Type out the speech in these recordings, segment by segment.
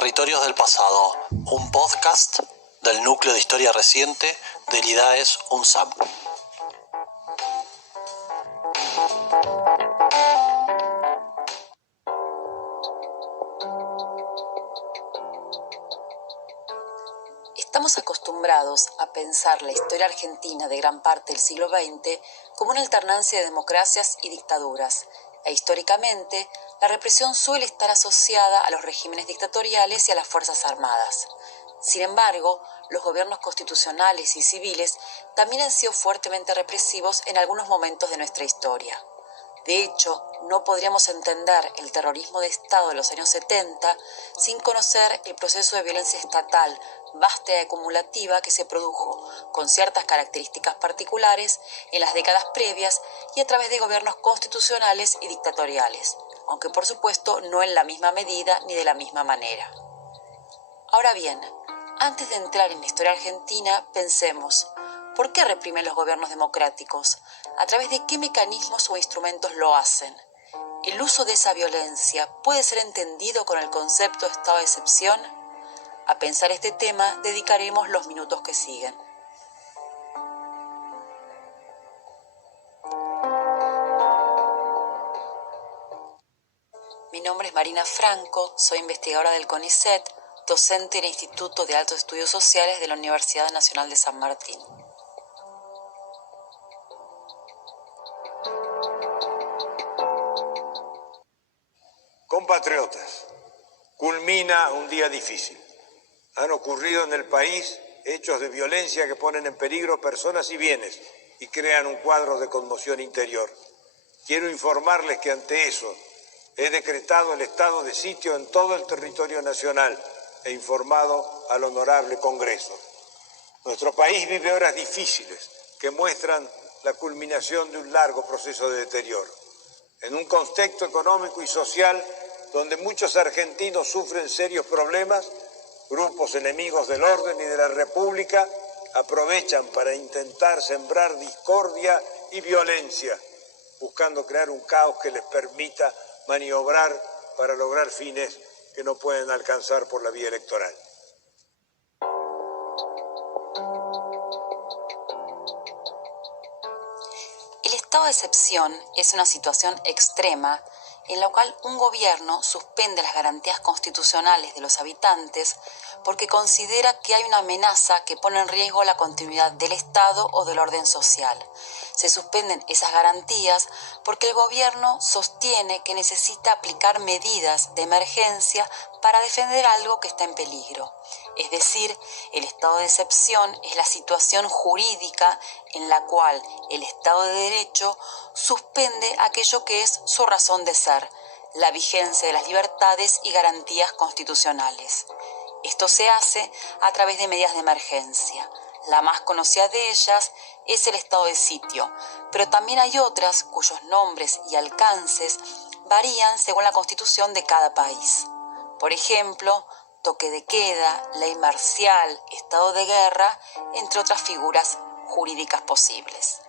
Territorios del Pasado, un podcast del Núcleo de Historia Reciente del IDAES UNSAM. Estamos acostumbrados a pensar la historia argentina de gran parte del siglo XX como una alternancia de democracias y dictaduras, e históricamente la represión suele estar asociada a los regímenes dictatoriales y a las Fuerzas Armadas. Sin embargo, los gobiernos constitucionales y civiles también han sido fuertemente represivos en algunos momentos de nuestra historia. De hecho, no podríamos entender el terrorismo de Estado de los años 70 sin conocer el proceso de violencia estatal vasta y acumulativa que se produjo, con ciertas características particulares, en las décadas previas y a través de gobiernos constitucionales y dictatoriales, aunque por supuesto no en la misma medida ni de la misma manera. Ahora bien, antes de entrar en la historia argentina, pensemos, ¿por qué reprimen los gobiernos democráticos? ¿A través de qué mecanismos o instrumentos lo hacen? ¿El uso de esa violencia puede ser entendido con el concepto de estado de excepción? A pensar este tema dedicaremos los minutos que siguen. Mi nombre es Marina Franco, soy investigadora del CONICET, docente en el Instituto de Altos Estudios Sociales de la Universidad Nacional de San Martín. Compatriotas, culmina un día difícil. Han ocurrido en el país hechos de violencia que ponen en peligro personas y bienes y crean un cuadro de conmoción interior. Quiero informarles que ante eso he decretado el estado de sitio en todo el territorio nacional e informado al Honorable Congreso. Nuestro país vive horas difíciles que muestran la culminación de un largo proceso de deterioro. En un contexto económico y social donde muchos argentinos sufren serios problemas, grupos enemigos del orden y de la República aprovechan para intentar sembrar discordia y violencia, buscando crear un caos que les permita maniobrar para lograr fines que no pueden alcanzar por la vía electoral. El estado de excepción es una situación extrema en la cual un gobierno suspende las garantías constitucionales de los habitantes porque considera que hay una amenaza que pone en riesgo la continuidad del Estado o del orden social. Se suspenden esas garantías porque el gobierno sostiene que necesita aplicar medidas de emergencia para defender algo que está en peligro. Es decir, el estado de excepción es la situación jurídica en la cual el Estado de Derecho suspende aquello que es su razón de ser, la vigencia de las libertades y garantías constitucionales. Esto se hace a través de medidas de emergencia. La más conocida de ellas es el estado de sitio, pero también hay otras cuyos nombres y alcances varían según la constitución de cada país. Por ejemplo, toque de queda, ley marcial, estado de guerra, entre otras figuras jurídicas posibles.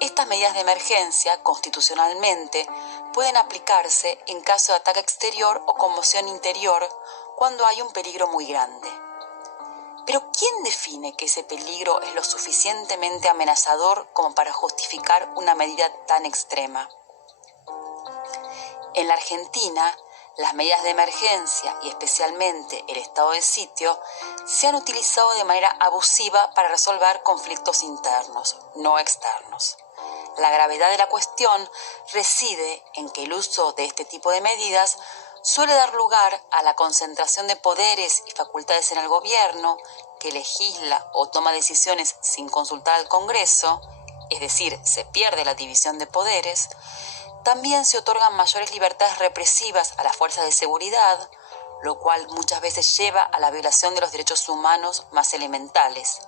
Estas medidas de emergencia, constitucionalmente, pueden aplicarse en caso de ataque exterior o conmoción interior cuando hay un peligro muy grande. Pero ¿quién define que ese peligro es lo suficientemente amenazador como para justificar una medida tan extrema? En la Argentina, las medidas de emergencia y especialmente el estado de sitio se han utilizado de manera abusiva para resolver conflictos internos, no externos. La gravedad de la cuestión reside en que el uso de este tipo de medidas suele dar lugar a la concentración de poderes y facultades en el gobierno, que legisla o toma decisiones sin consultar al Congreso, es decir, se pierde la división de poderes. También se otorgan mayores libertades represivas a las fuerzas de seguridad, lo cual muchas veces lleva a la violación de los derechos humanos más elementales.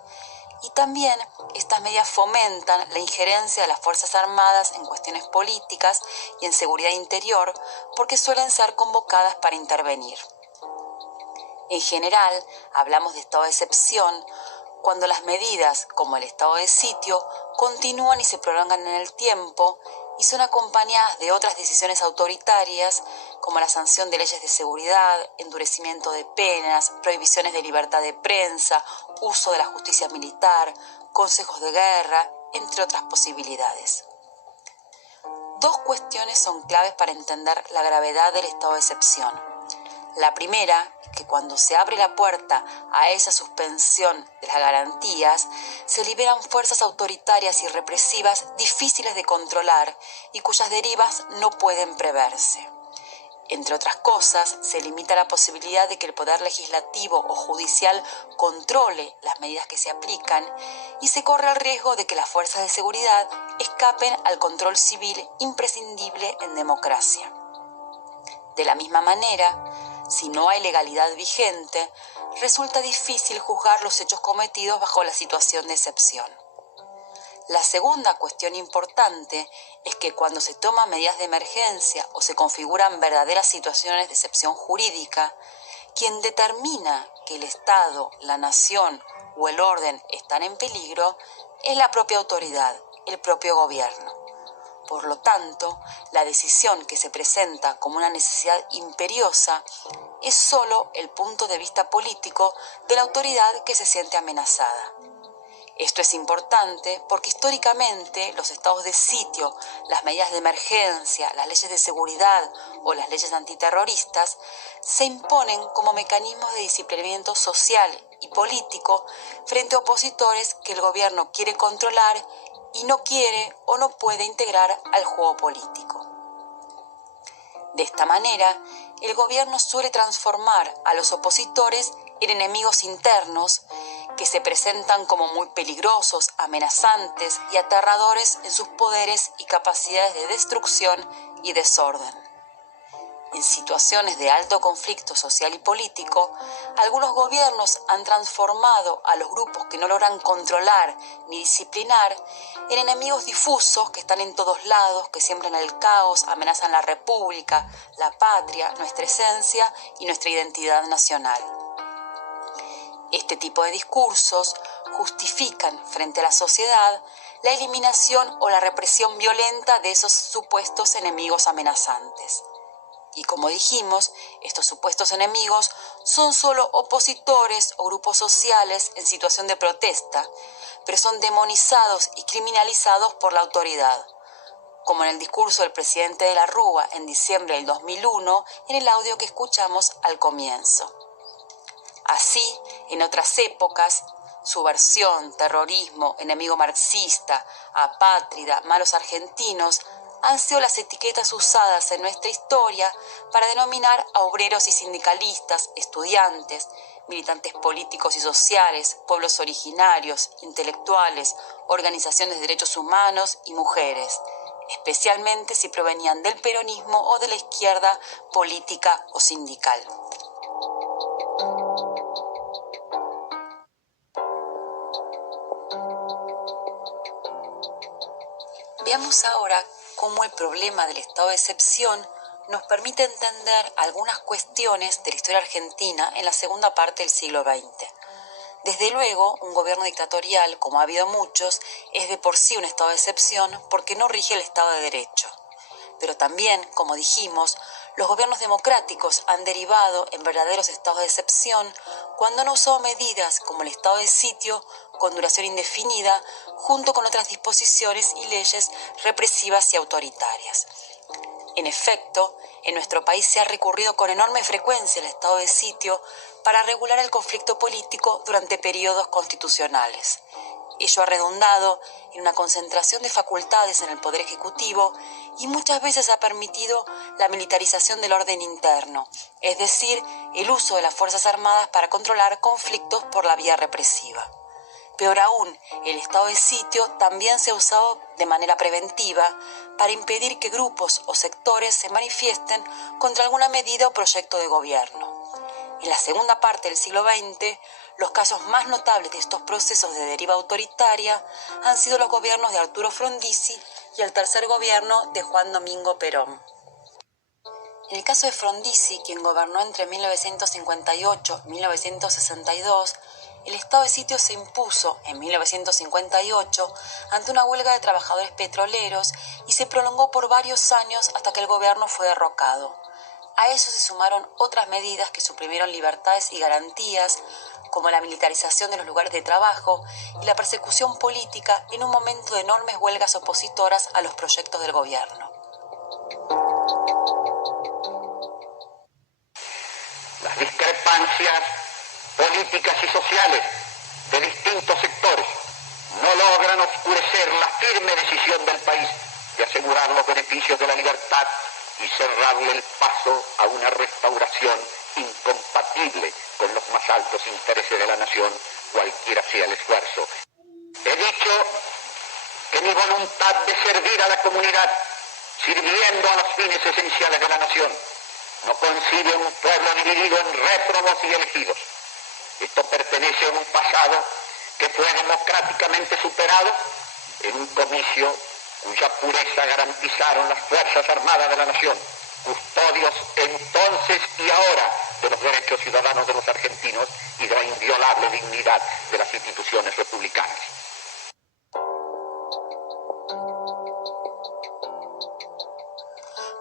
Y también estas medidas fomentan la injerencia de las Fuerzas Armadas en cuestiones políticas y en seguridad interior, porque suelen ser convocadas para intervenir. En general, hablamos de estado de excepción cuando las medidas, como el estado de sitio, continúan y se prolongan en el tiempo y son acompañadas de otras decisiones autoritarias como la sanción de leyes de seguridad, endurecimiento de penas, prohibiciones de libertad de prensa, uso de la justicia militar, consejos de guerra, entre otras posibilidades. Dos cuestiones son claves para entender la gravedad del estado de excepción. La primera es que cuando se abre la puerta a esa suspensión de las garantías, se liberan fuerzas autoritarias y represivas difíciles de controlar y cuyas derivas no pueden preverse. Entre otras cosas, se limita la posibilidad de que el poder legislativo o judicial controle las medidas que se aplican y se corre el riesgo de que las fuerzas de seguridad escapen al control civil imprescindible en democracia. De la misma manera, si no hay legalidad vigente, resulta difícil juzgar los hechos cometidos bajo la situación de excepción. La segunda cuestión importante es que cuando se toman medidas de emergencia o se configuran verdaderas situaciones de excepción jurídica, quien determina que el Estado, la nación o el orden están en peligro es la propia autoridad, el propio gobierno. Por lo tanto, la decisión que se presenta como una necesidad imperiosa es solo el punto de vista político de la autoridad que se siente amenazada. Esto es importante porque históricamente los estados de sitio, las medidas de emergencia, las leyes de seguridad o las leyes antiterroristas se imponen como mecanismos de disciplinamiento social y político frente a opositores que el gobierno quiere controlar y no quiere o no puede integrar al juego político. De esta manera, el gobierno suele transformar a los opositores en enemigos internos que se presentan como muy peligrosos, amenazantes y aterradores en sus poderes y capacidades de destrucción y desorden. En situaciones de alto conflicto social y político, algunos gobiernos han transformado a los grupos que no logran controlar ni disciplinar en enemigos difusos que están en todos lados, que siembran el caos, amenazan la república, la patria, nuestra esencia y nuestra identidad nacional. Este tipo de discursos justifican frente a la sociedad la eliminación o la represión violenta de esos supuestos enemigos amenazantes. Y como dijimos, estos supuestos enemigos son solo opositores o grupos sociales en situación de protesta, pero son demonizados y criminalizados por la autoridad, como en el discurso del presidente de la Rúa en diciembre del 2001 en el audio que escuchamos al comienzo. Así, en otras épocas, subversión, terrorismo, enemigo marxista, apátrida, malos argentinos han sido las etiquetas usadas en nuestra historia para denominar a obreros y sindicalistas, estudiantes, militantes políticos y sociales, pueblos originarios, intelectuales, organizaciones de derechos humanos y mujeres, especialmente si provenían del peronismo o de la izquierda política o sindical. Veamos ahora cómo el problema del estado de excepción nos permite entender algunas cuestiones de la historia argentina en la segunda parte del siglo XX. Desde luego, un gobierno dictatorial, como ha habido muchos, es de por sí un estado de excepción porque no rige el Estado de Derecho. Pero también, como dijimos, los gobiernos democráticos han derivado en verdaderos estados de excepción cuando han usado medidas como el estado de sitio con duración indefinida junto con otras disposiciones y leyes represivas y autoritarias. En efecto, en nuestro país se ha recurrido con enorme frecuencia al estado de sitio para regular el conflicto político durante periodos constitucionales. Ello ha redundado en una concentración de facultades en el Poder Ejecutivo y muchas veces ha permitido la militarización del orden interno, es decir, el uso de las Fuerzas Armadas para controlar conflictos por la vía represiva. Peor aún, el estado de sitio también se ha usado de manera preventiva para impedir que grupos o sectores se manifiesten contra alguna medida o proyecto de gobierno. En la segunda parte del siglo XX, los casos más notables de estos procesos de deriva autoritaria han sido los gobiernos de Arturo Frondizi y el tercer gobierno de Juan Domingo Perón. En el caso de Frondizi, quien gobernó entre 1958 y 1962, el estado de sitio se impuso en 1958 ante una huelga de trabajadores petroleros y se prolongó por varios años hasta que el gobierno fue derrocado. A eso se sumaron otras medidas que suprimieron libertades y garantías, como la militarización de los lugares de trabajo y la persecución política en un momento de enormes huelgas opositoras a los proyectos del gobierno. Las discrepancias políticas y sociales de distintos sectores no logran oscurecer la firme decisión del país de asegurar los beneficios de la libertad y cerrarle el paso a una restauración incompatible con los más altos intereses de la nación, cualquiera sea el esfuerzo. He dicho que mi voluntad de servir a la comunidad, sirviendo a los fines esenciales de la nación, no concibe un pueblo dividido en réprobos y elegidos. Esto pertenece a un pasado que fue democráticamente superado en un comicio cuya pureza garantizaron las Fuerzas Armadas de la Nación, custodios entonces y ahora de los derechos ciudadanos de los argentinos y de la inviolable dignidad de las instituciones republicanas.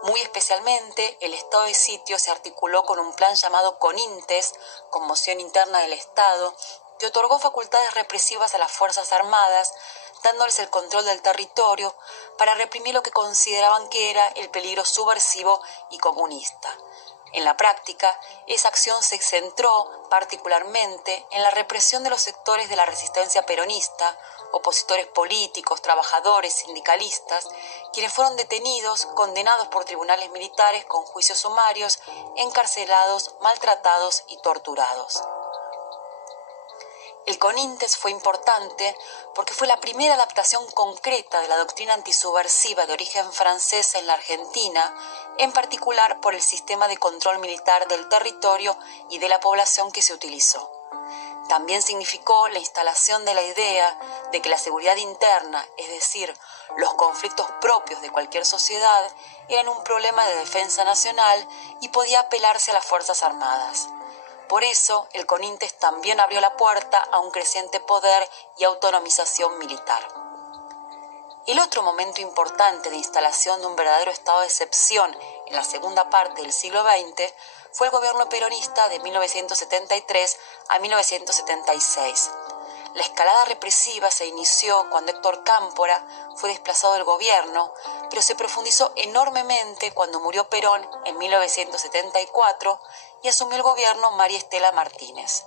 Muy especialmente, el estado de sitio se articuló con un plan llamado CONINTES, Conmoción Interna del Estado, que otorgó facultades represivas a las Fuerzas Armadas, dándoles el control del territorio para reprimir lo que consideraban que era el peligro subversivo y comunista. En la práctica, esa acción se centró particularmente en la represión de los sectores de la resistencia peronista, opositores políticos, trabajadores, sindicalistas, quienes fueron detenidos, condenados por tribunales militares con juicios sumarios, encarcelados, maltratados y torturados. El CONINTES fue importante porque fue la primera adaptación concreta de la doctrina antisubversiva de origen francesa en la Argentina, en particular por el sistema de control militar del territorio y de la población que se utilizó. También significó la instalación de la idea de que la seguridad interna, es decir, los conflictos propios de cualquier sociedad, eran un problema de defensa nacional y podía apelarse a las Fuerzas Armadas. Por eso, el CONINTES también abrió la puerta a un creciente poder y autonomización militar. El otro momento importante de instalación de un verdadero estado de excepción en la segunda parte del siglo XX fue el gobierno peronista de 1973 a 1976. La escalada represiva se inició cuando Héctor Cámpora fue desplazado del gobierno, pero se profundizó enormemente cuando murió Perón en 1974 y asumió el gobierno María Estela Martínez.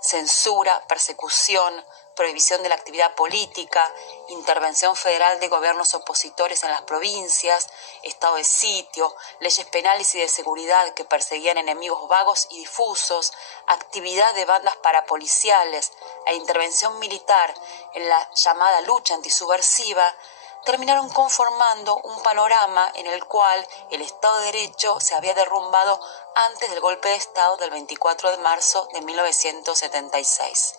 Censura, persecución, prohibición de la actividad política, intervención federal de gobiernos opositores en las provincias, estado de sitio, leyes penales y de seguridad que perseguían enemigos vagos y difusos, actividad de bandas parapoliciales e intervención militar en la llamada lucha antisubversiva, terminaron conformando un panorama en el cual el Estado de Derecho se había derrumbado antes del golpe de Estado del 24 de marzo de 1976.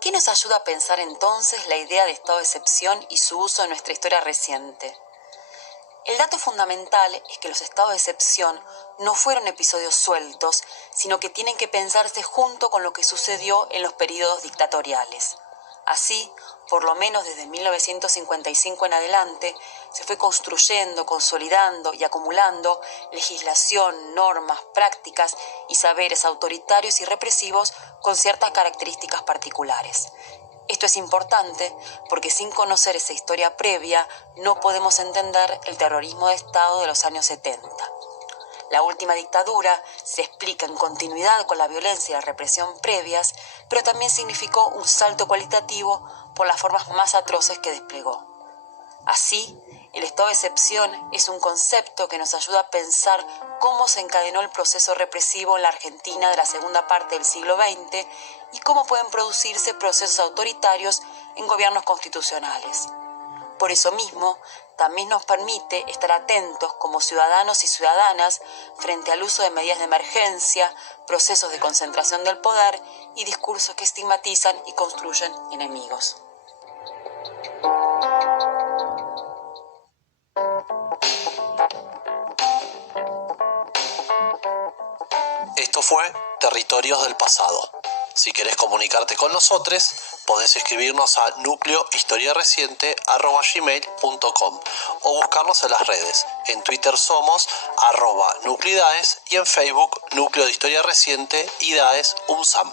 ¿Qué nos ayuda a pensar entonces la idea de estado de excepción y su uso en nuestra historia reciente? El dato fundamental es que los estados de excepción no fueron episodios sueltos, sino que tienen que pensarse junto con lo que sucedió en los períodos dictatoriales. Así, por lo menos desde 1955 en adelante, se fue construyendo, consolidando y acumulando legislación, normas, prácticas y saberes autoritarios y represivos con ciertas características particulares. Esto es importante porque sin conocer esa historia previa no podemos entender el terrorismo de Estado de los años 70. La última dictadura se explica en continuidad con la violencia y la represión previas, pero también significó un salto cualitativo por las formas más atroces que desplegó. Así, el estado de excepción es un concepto que nos ayuda a pensar cómo se encadenó el proceso represivo en la Argentina de la segunda parte del siglo XX y cómo pueden producirse procesos autoritarios en gobiernos constitucionales. Por eso mismo, también nos permite estar atentos como ciudadanos y ciudadanas frente al uso de medidas de emergencia, procesos de concentración del poder y discursos que estigmatizan y construyen enemigos. fue Territorios del Pasado. Si querés comunicarte con nosotros, podés escribirnos a nucleohistoriareciente@gmail.com o buscarnos en las redes. En Twitter somos @nuclidaes y en Facebook Núcleo de Historia Reciente y Daes UNSAM.